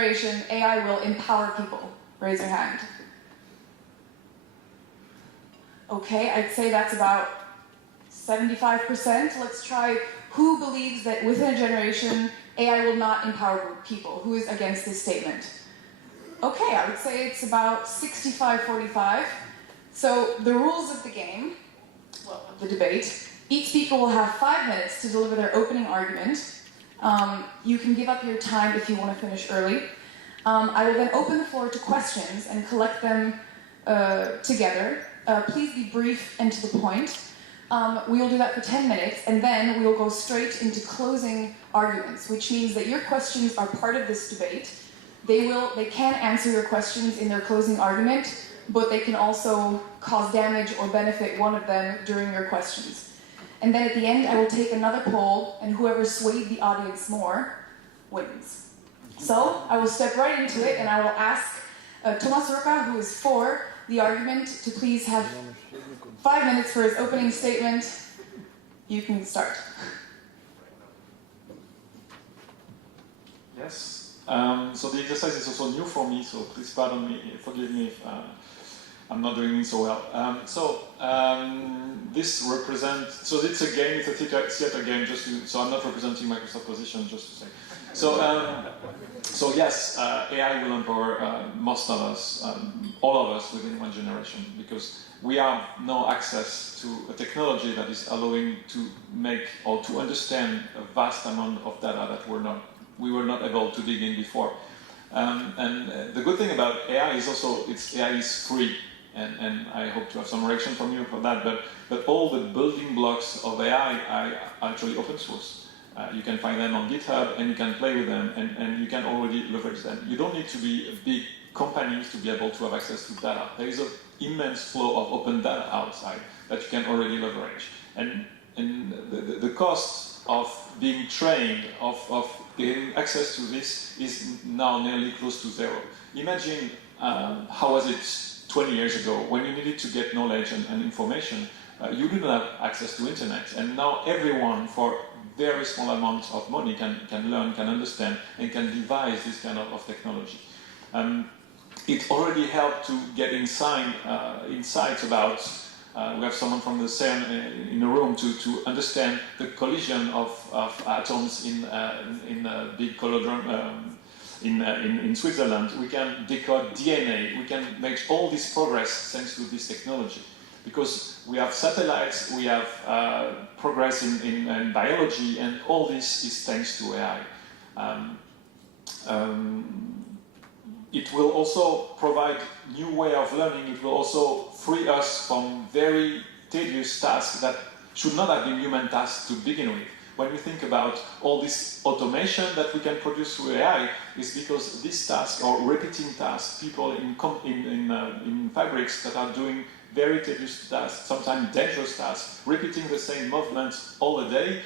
generation, AI will empower people? Raise your hand. Okay, I'd say that's about 75%. Let's try who believes that within a generation, AI will not empower people. Who is against this statement? Okay, I would say it's about 65-45. So the rules of the game, well, of the debate, each speaker will have 5 minutes to deliver their opening argument. You can give up your time if you want to finish early. I will then open the floor to questions and collect them together. Please be brief and to the point. We will do that for 10 minutes, and then we will go straight into closing arguments, which means that your questions are part of this debate. They can answer your questions in their closing argument, but they can also cause damage or benefit one of them during your questions. And then at the end, I will take another poll, and whoever swayed the audience more wins. So I will step right into it, and I will ask Thomas Roca, who is for the argument, to please have 5 minutes for his opening statement. You can start. Yes. So the exercise is also new for me, so please pardon me, forgive me if I'm not doing it so well. This represents, so it's a game, it's a theater game, so I'm not representing Microsoft position, just to say. So yes, AI will empower most of us, all of us within one generation, because we have no access to a technology that is allowing to make or to understand a vast amount of data that we were not able to dig in before. And the good thing about AI is also AI is free, and I hope to have some reaction from you for that. But all the building blocks of AI are actually open source. You can find them on GitHub, and you can play with them, and you can already leverage them. You don't need to be a big company to be able to have access to data. There is an immense flow of open data outside that you can already leverage. And the cost of being trained, of getting access to this is now nearly close to zero. Imagine how was it 20 years ago when you needed to get knowledge and information. You didn't have access to internet, and now everyone, for very small amounts of money, can learn, can understand, and can devise this kind of technology. It already helped to get insights about, we have someone from the CERN in the room to understand the collision of atoms in a big colodrome in Switzerland. We can decode DNA, we can make all this progress thanks to this technology. Because we have satellites, we have progress in biology, and all this is thanks to AI. It will also provide new way of learning. It will also free us from very tedious tasks that should not have been human tasks to begin with. When we think about all this automation that we can produce through AI, is because these tasks are repeating tasks. People in fabrics that are doing very tedious tasks, sometimes dangerous tasks, repeating the same movements all the day,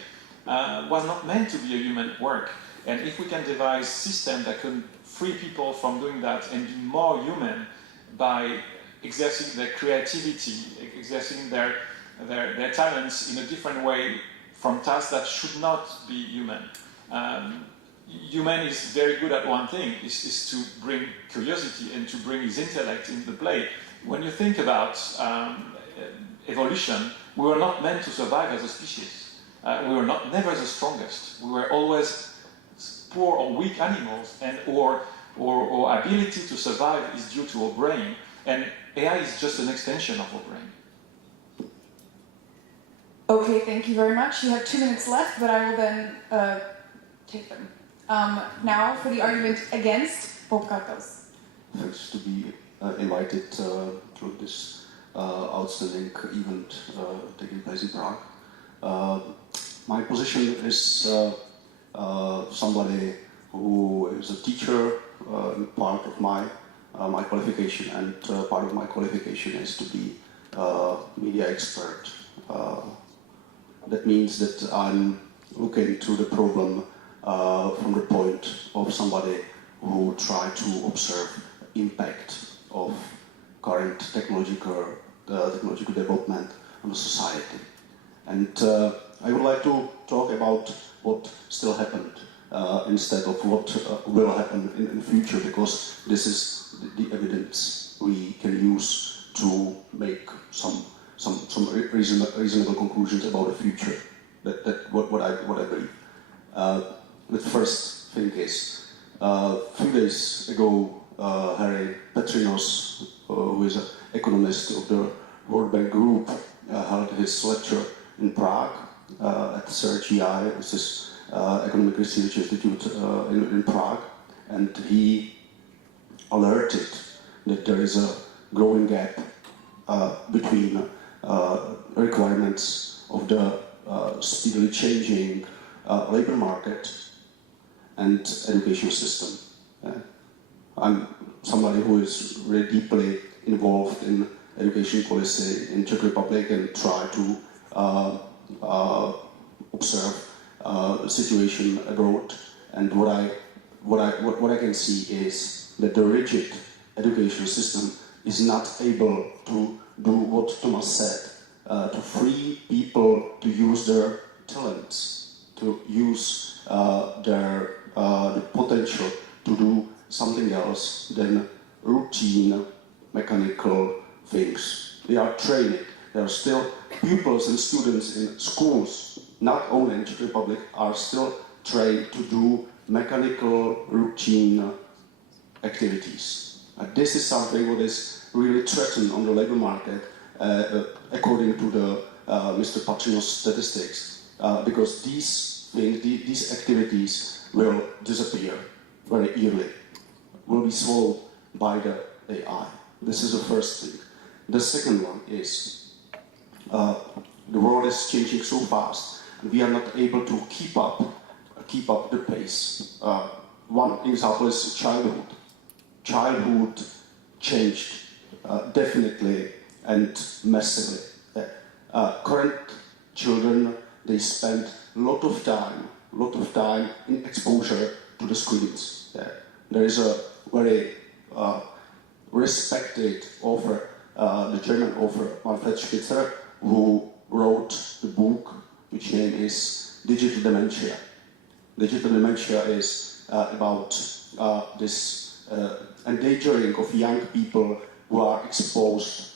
was not meant to be a human work. And if we can devise systems that can free people from doing that and be more human by exerting their creativity, exerting their talents in a different way from tasks that should not be human. Human is very good at one thing, is to bring curiosity and to bring his intellect in the play. When you think about evolution, we were not meant to survive as a species. We were never the strongest. We were always poor or weak animals, and our ability to survive is due to our brain. And AI is just an extension of our brain. Okay, thank you very much. You have 2 minutes left, but I will then take them. Now for the argument against Bohumil Kartous. Thanks to be invited to this outstanding event taking place in Prague. My position is somebody who is a teacher, part of my qualification, and part of my qualification is to be a media expert. That means that I'm looking to the problem from the point of somebody who try to observe impact of current technological development on the society. And I would like to talk about what still happened instead of what will happen in the future, because this is the evidence we can use to make some reasonable conclusions about the future. That what I believe. The first thing is, a few days ago, Harry Petrinos, who is an economist of the World Bank Group, held his lecture in Prague at CRGI, which is Economic Research Institute in Prague, and he alerted that there is a growing gap between requirements of the speedily changing labor market and education system. I'm somebody who is really deeply involved in education policy in Czech Republic and try to observe the situation abroad. And what I can see is that the rigid education system is not able to do what Thomas said, to free people to use their talents, to use their the potential to do something else than routine, mechanical things. They are training. There are still pupils and students in schools, not only in Czech Republic, are still trained to do mechanical, routine activities. This is something what is really threatened on the labor market, according to the Mr. Patrino's statistics, because these things, these activities will disappear very early, will be swallowed by the AI. This is the first thing. The second one is the world is changing so fast, and we are not able to keep up the pace. One example is childhood. Childhood changed definitely and massively. Current children, they spend a lot of time in exposure to the screens. There is a very respected author, the German author Manfred Spitzer, who wrote the book which name is Digital Dementia. Digital dementia is about this endangering of young people who are exposed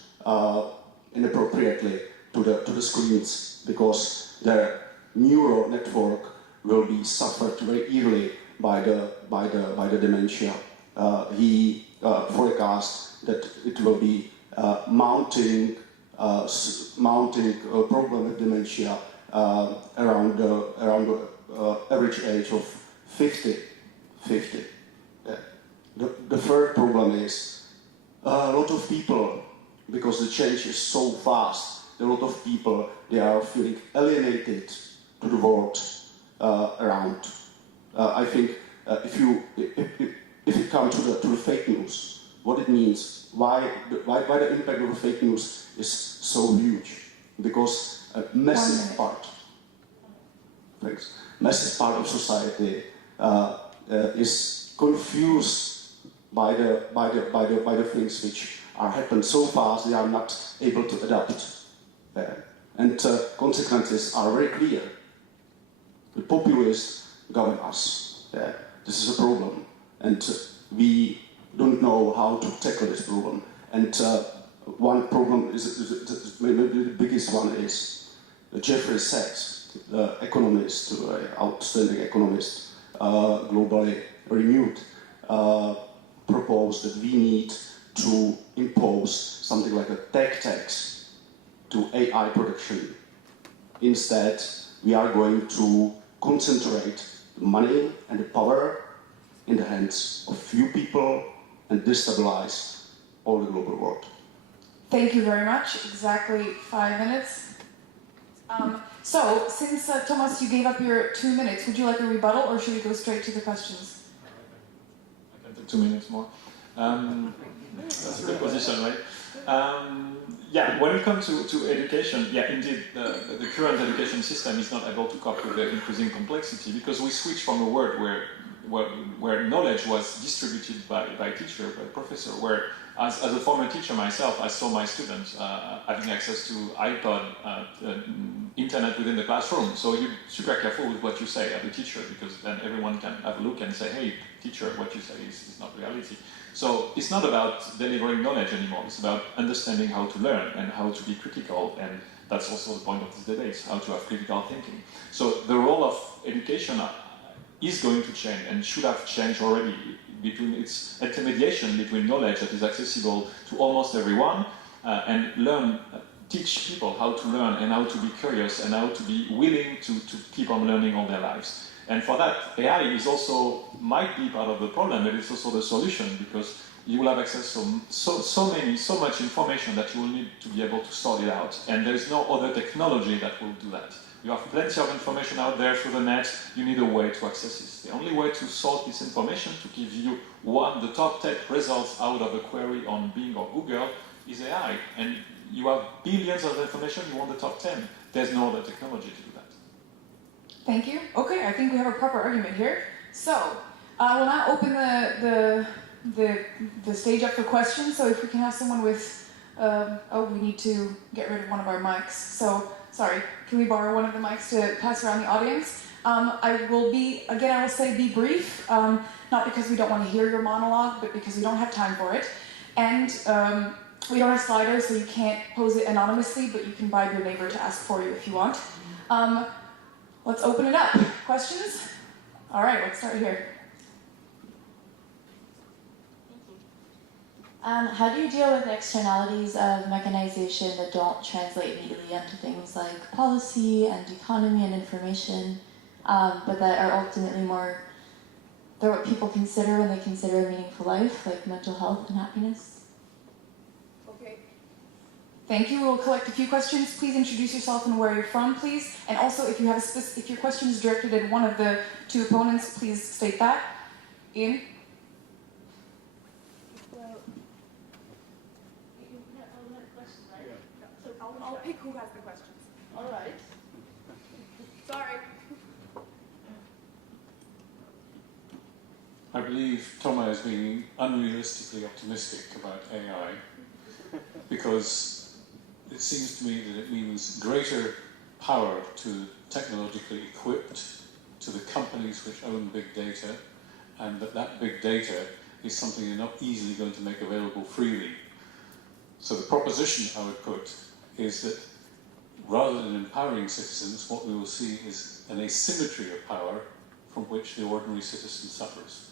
inappropriately to the screens, because their neural network will be suffered very early by the dementia. He forecasts that it will be mounting a problem with dementia around the average age of 50. The third problem is a lot of people, because the change is so fast, a lot of people, they are feeling alienated to the world around. I think if you come to the fake news, what it means, why the impact of the fake news is so huge, because a massive part of society is confused by the things which are happening so fast they are not able to adapt, and consequences are very clear. The populists govern us. This is a problem, and we don't know how to tackle this problem. And one problem is maybe the biggest one is Jeffrey Sachs, the economist, outstanding economist, globally renewed, proposed that we need to impose something like a tech tax to AI production. Instead, we are going to concentrate the money and the power in the hands of few people and destabilize all the global world. Thank you very much. Exactly 5 minutes. So, since Thomas, you gave up your 2 minutes, would you like a rebuttal, or should we go straight to the questions? I can take 2 minutes more. That's a good position, right? Yeah, when it comes to education, yeah, indeed, the current education system is not able to cope with the increasing complexity, because we switch from a world where where knowledge was distributed by teacher, by professor, where as a former teacher myself, I saw my students having access to iPod, internet within the classroom. So you're super careful with what you say as a teacher, because then everyone can have a look and say, hey, teacher, what you say is not reality. So it's not about delivering knowledge anymore. It's about understanding how to learn and how to be critical. And that's also the point of this debate, how to have critical thinking. So the role of education is going to change and should have changed already between its intermediation between knowledge that is accessible to almost everyone and teach people how to learn and how to be curious and how to be willing to keep on learning all their lives. And for that, AI is also, might be part of the problem, but it's also the solution, because you will have access to so much information that you will need to be able to sort it out. And there is no other technology that will do that. You have plenty of information out there through the net, you need a way to access it. The only way to sort this information, to give you the top 10 results out of a query on Bing or Google, is AI. And you have billions of information, you want the top 10. There's no other technology to do that. Thank you. Okay, I think we have a proper argument here. So, we'll now open the stage up for questions. So if we can have someone with, we need to get rid of one of our mics. So, sorry, can we borrow one of the mics to pass around the audience? I will say be brief, not because we don't want to hear your monologue, but because we don't have time for it. And we don't have sliders, so you can't pose it anonymously, but you can bribe your neighbor to ask for you if you want. Let's open it up. Questions? All right, let's start here. How do you deal with externalities of mechanization that don't translate immediately into things like policy and economy and information, but that are ultimately they're what people consider when they consider a meaningful life, like mental health and happiness? Okay. Thank you. We'll collect a few questions. Please introduce yourself and where you're from, please. And also, if you have if your question is directed at one of the two opponents, please state that. Ian? I'll pick who has the questions. All right. Sorry. I believe Thomas is being unrealistically optimistic about AI because it seems to me that it means greater power to technologically equipped, to the companies which own big data, and that big data is something you're not easily going to make available freely. So the proposition I would put is that rather than empowering citizens, what we will see is an asymmetry of power from which the ordinary citizen suffers.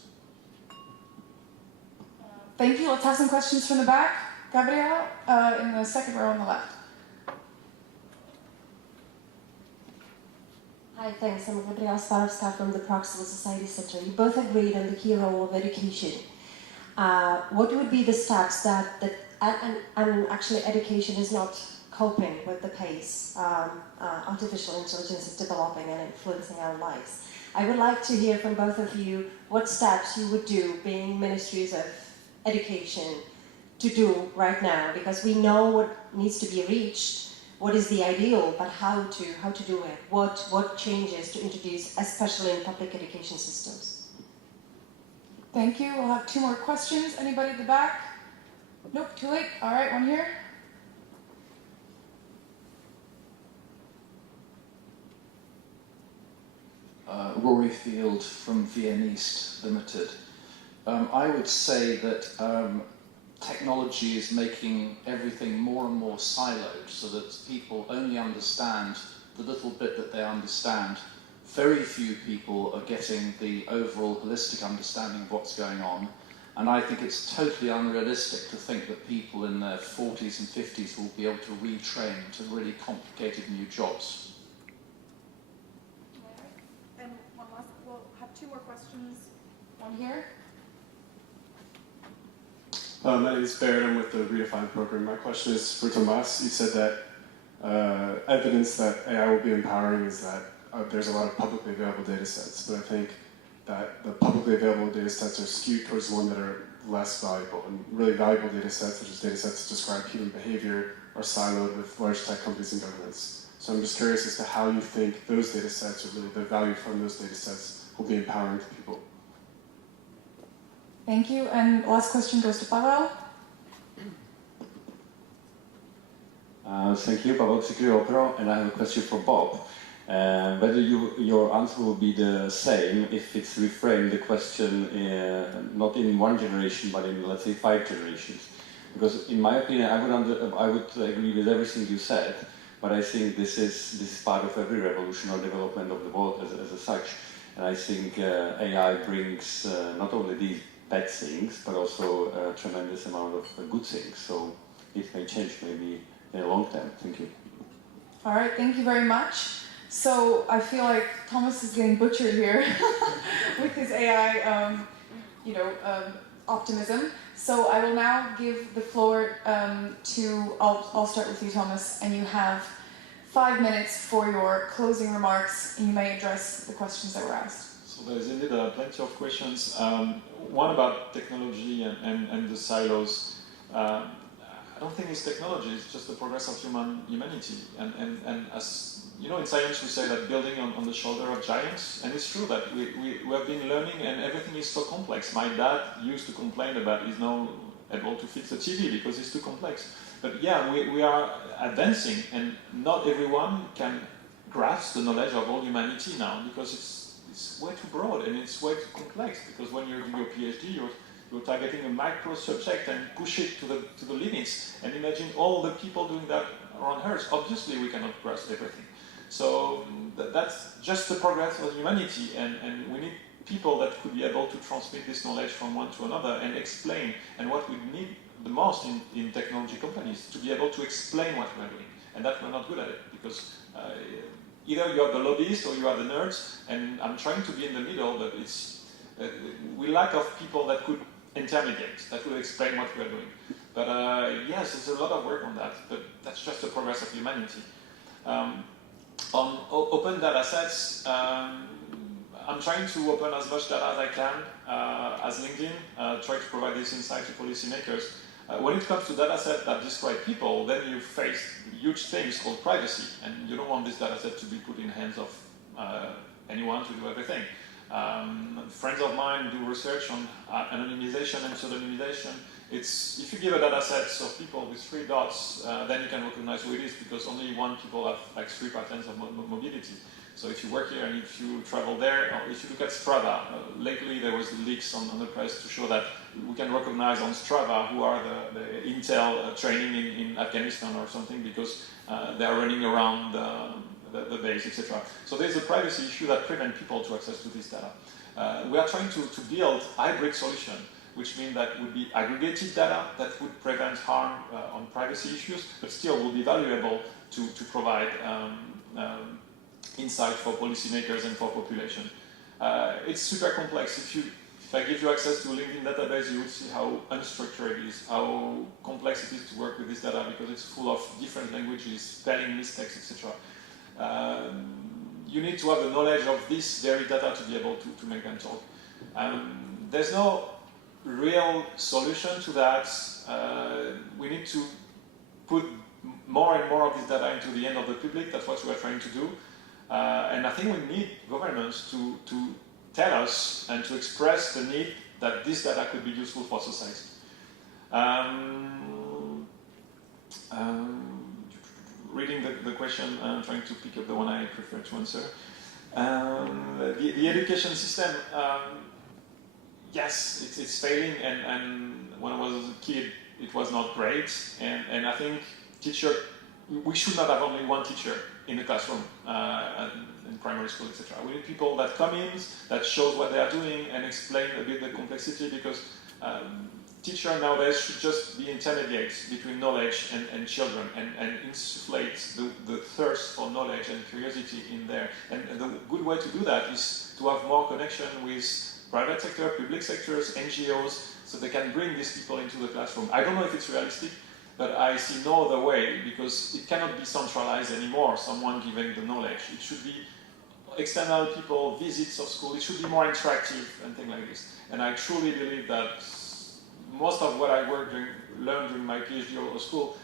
Thank you. Let's have some questions from the back. Gabriel, in the second row on the left. Hi, thanks. I'm Gabriela Swarovska from the Prague Civil Society Center. You both agreed on the key role of education. What would be the steps that actually education is not coping with the pace artificial intelligence is developing and influencing our lives? I would like to hear from both of you what steps you would do, being ministries of education, to do right now, because we know what needs to be reached, what is the ideal, but how to do it, what changes to introduce, especially in public education systems. Thank you. We'll have two more questions. Anybody at the back? Nope, too late. All right, one here. Rory Field from VN East Limited. I would say that technology is making everything more and more siloed so that people only understand the little bit that they understand. Very few people are getting the overall holistic understanding of what's going on. And I think it's totally unrealistic to think that people in their 40s and 50s will be able to retrain to really complicated new jobs. All right. And one last, we'll have two more questions. One here. My name is Baird. I'm with the Redefine program. My question is for Tomas. You said that evidence that AI will be empowering is that there's a lot of publicly available data sets, but I think that the publicly available data sets are skewed towards the ones that are less valuable. And really valuable data sets, such as data sets that describe human behavior, are siloed with large tech companies and governments. So I'm just curious as to how you think those data sets, or really the value from those data sets, will be empowering to people. Thank you. And last question goes to Pavel. Thank you, Pavel Opero, and I have a question for Bob. Whether your answer will be the same if it's reframed the question not in one generation but in, let's say, 5 generations. Because in my opinion, I would agree with everything you said, but I think this is part of every revolution or development of the world as such. And I think AI brings not only these bad things, but also a tremendous amount of good things. So it may change maybe in a long term. Thank you. All right, thank you very much. So I feel like Thomas is getting butchered here with his AI, optimism. So I will now give the floor I'll start with you, Thomas, and you have 5 minutes for your closing remarks, and you may address the questions that were asked. So there's indeed plenty of questions. One about technology and the silos. I don't think it's technology, it's just the progress of humanity. And as you know, in science we say that building on the shoulder of giants, and it's true that we have been learning and everything is so complex. My dad used to complain about he's not able to fix the TV because it's too complex. But yeah, we are advancing, and not everyone can grasp the knowledge of all humanity now because it's way too broad and it's way too complex, because when you're doing your PhD, you're targeting a micro subject and push it to the limits. And imagine all the people doing that around Earth. Obviously, we cannot grasp everything. So that's just the progress of humanity, and we need people that could be able to transmit this knowledge from one to another and explain. And what we need the most in technology companies to be able to explain what we're doing, and that we're not good at it, because either you are the lobbyists or you are the nerds, and I'm trying to be in the middle, but it's we lack of people that could intermediate, that will explain what we are doing. But yes, there's a lot of work on that, but that's just the progress of humanity. On open data sets, I'm trying to open as much data as I can as LinkedIn, try to provide this insight to policymakers. When it comes to data sets that describe people, then you face huge things called privacy, and you don't want this data set to be put in hands of anyone to do everything. Friends of mine do research on anonymization and pseudonymization. If you give a data set of people with 3 dots, then you can recognize who it is, because only people have like 3 patterns of mobility. So if you work here and if you travel there, or if you look at Strava, lately there was leaks on the press to show that we can recognize on Strava who are the Intel training in Afghanistan or something, because they are running around the base, etc. So there's a privacy issue that prevents people to access to this data. We are trying to build hybrid solution, which means that would be aggregated data that would prevent harm on privacy issues, but still will be valuable to provide insight for policymakers and for population. It's super complex. If I give you access to a LinkedIn database, you will see how unstructured it is, how complex it is to work with this data, because it's full of different languages, spelling mistakes, etc. You need to have the knowledge of this very data to be able to make them talk. There's no real solution to that. We need to put more and more of this data into the hand of the public. That's what we are trying to do. And I think we need governments to tell us and to express the need that this data could be useful for society. Reading the question, trying to pick up the one I prefer to answer. The education system, yes, it's failing, and when I was a kid, it was not great. And I think we should not have only one teacher in the classroom, in primary school, etc. We need people that come in, that shows what they are doing, and explain a bit the complexity, because teacher nowadays should just be intermediates between knowledge and children, and insufflate the thirst for knowledge and curiosity in there. And the good way to do that is to have more connection with private sector, public sectors, NGOs, so they can bring these people into the classroom. I don't know if it's realistic, but I see no other way, because it cannot be centralized anymore, someone giving the knowledge. It should be external people, visits of school, it should be more interactive and things like this. And I truly believe that most of what I learned during my PhD or school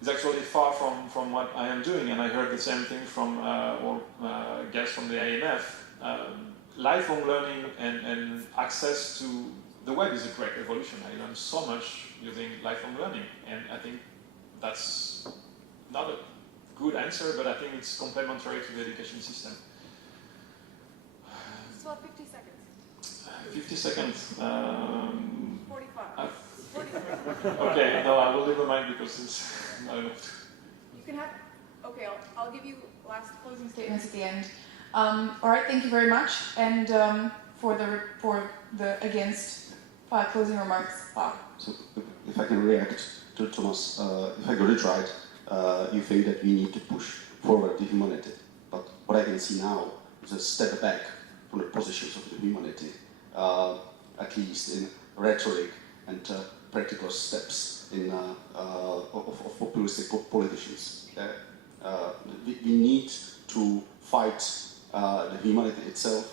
is actually far from what I am doing. And I heard the same thing from guests from the IMF. Lifelong learning and access to the web is a great evolution. I learned so much using lifelong learning, and I think that's not a good answer, but I think it's complementary to the education system. It's about 50 seconds. 50 seconds. 45. 45. Okay, no, I will leave the mic because it's not enough. You can have. Okay, I'll give you last closing statements at the end. All right, thank you very much, and for the against closing remarks, Bob. So, if I can react to Thomas, if I got it right, you think that we need to push forward the humanity. But what I can see now is a step back from the positions of the humanity, at least in rhetoric and practical steps of populistic politicians. We need to fight the humanity itself,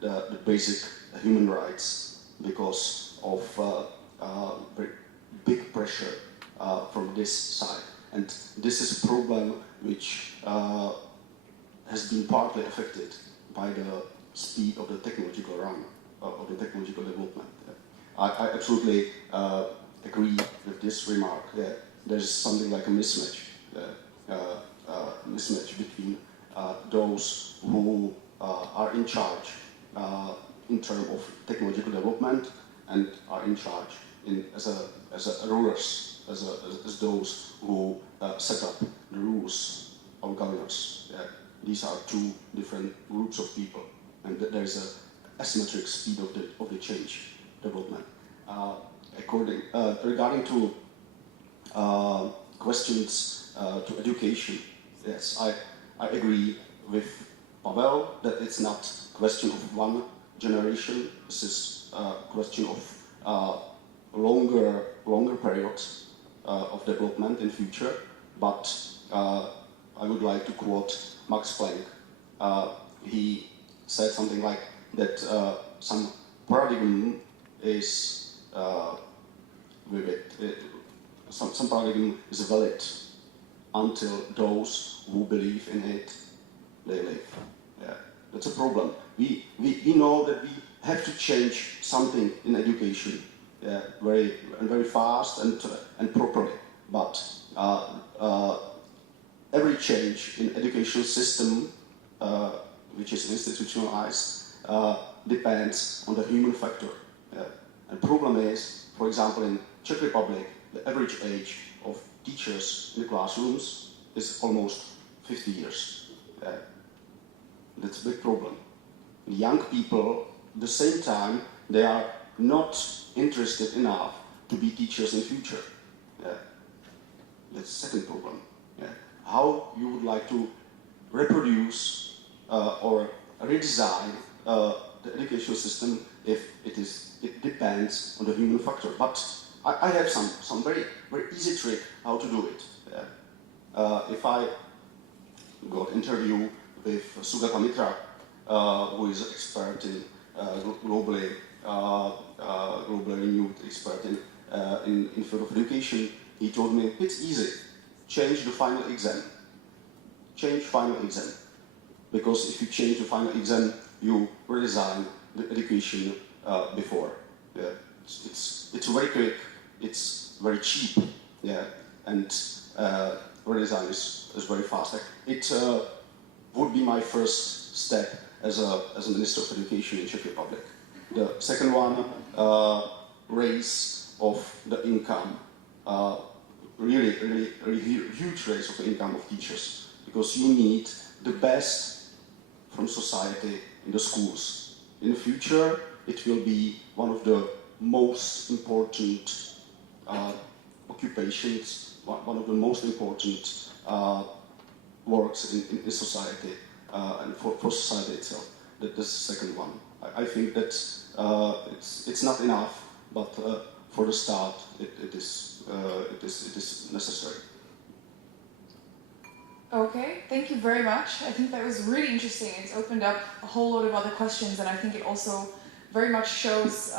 the basic human rights, because of very big pressure from this side. And this is a problem which has been partly affected by the speed of the technological run, of the technological development. I absolutely agree with this remark. There's something like a mismatch between those who are in charge in terms of technological development and are in charge as rulers, as those who set up the rules of governors. These are two different groups of people, and there is a asymmetric speed of the change development. Regarding to questions to education, yes, I agree with Pavel that it's not a question of one generation. This is a question of longer period of development in future. But I would like to quote Max Planck. He said something like that: some paradigm is vivid. Some paradigm is valid until those who believe in it, they live. Yeah, that's a problem. We know that we have to change something in education, very fast and properly. But every change in educational system, which is institutionalized, depends on the human factor. And problem is, for example, in Czech Republic, the average age of teachers in the classrooms is almost 50 years. That's a big problem. Young people, at the same time, they are not interested enough to be teachers in future. That's the second problem. How you would like to reproduce or redesign the educational system if it depends on the human factor. But I have some very easy trick how to do it. If I got interview with Sugata Mitra, who is an expert in globally renewed expert in field of education, he told me it's easy. Change the final exam. Change final exam. Because if you change the final exam, you redesign the education before. It's very quick. It's very cheap. And redesign is very fast. It would be my first step as a Minister of Education in Czech Republic. The second one, raise of the income. Really huge raise of the income of teachers, because you need the best from society in the schools. In the future, it will be one of the most important occupations, one of the most important works in society and for society itself. That's the second one. I think that it's not enough, but for the start, it is necessary. Okay, thank you very much. I think that was really interesting. It's opened up a whole load of other questions, and I think it also very much shows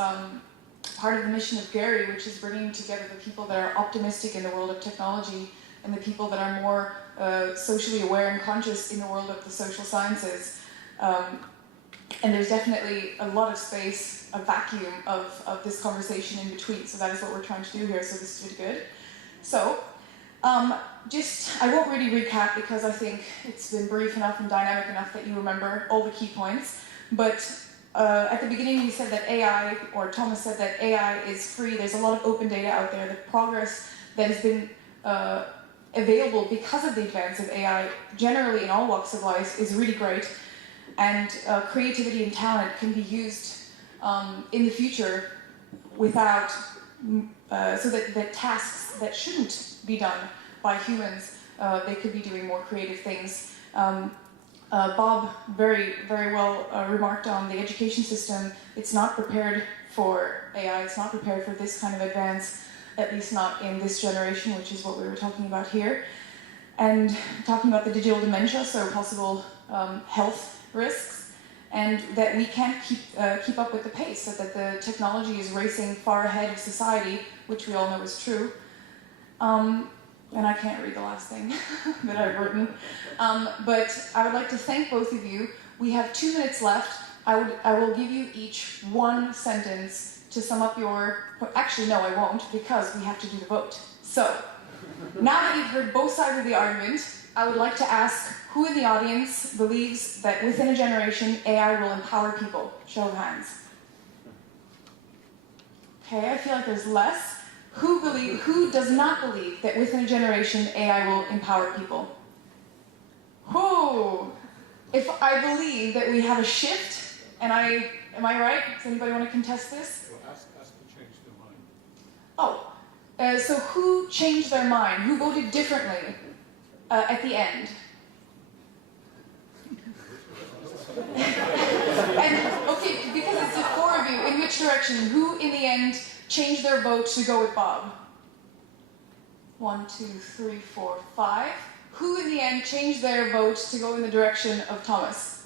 part of the mission of Gary, which is bringing together the people that are optimistic in the world of technology and the people that are more socially aware and conscious in the world of the social sciences. And there's definitely a lot of space, a vacuum of this conversation in between. So that is what we're trying to do here, so this is really good. So, I won't really recap because I think it's been brief enough and dynamic enough that you remember all the key points. But at the beginning we said that AI, or Thomas said that AI is free. There's a lot of open data out there. The progress that has been available because of the advance of AI, generally in all walks of life, is really great. And creativity and talent can be used in the future without, so that tasks that shouldn't be done by humans, they could be doing more creative things. Bob very well remarked on the education system. It's not prepared for AI, it's not prepared for this kind of advance, at least not in this generation, which is what we were talking about here. And talking about the digital dementia, so possible health risks, and that we can't keep up with the pace, that the technology is racing far ahead of society, which we all know is true. And I can't read the last thing that I've written. But I would like to thank both of you. We have 2 minutes left. I will give you each one sentence to sum up your... Actually, no, I won't, because we have to do the vote. So, now that you've heard both sides of the argument, I would like to ask who in the audience believes that within a generation, AI will empower people? Show of hands. Okay, I feel like there's less. Who does not believe that within a generation, AI will empower people? Who? If I believe that we have a shift, and am I right? Does anybody want to contest this? Well, ask to change their mind. Oh, so who changed their mind? Who voted differently at the end? And, okay, because it's the four of you, in which direction? Who, in the end, changed their vote to go with Bob? 1, 2, 3, 4, 5. Who, in the end, changed their vote to go in the direction of Thomas?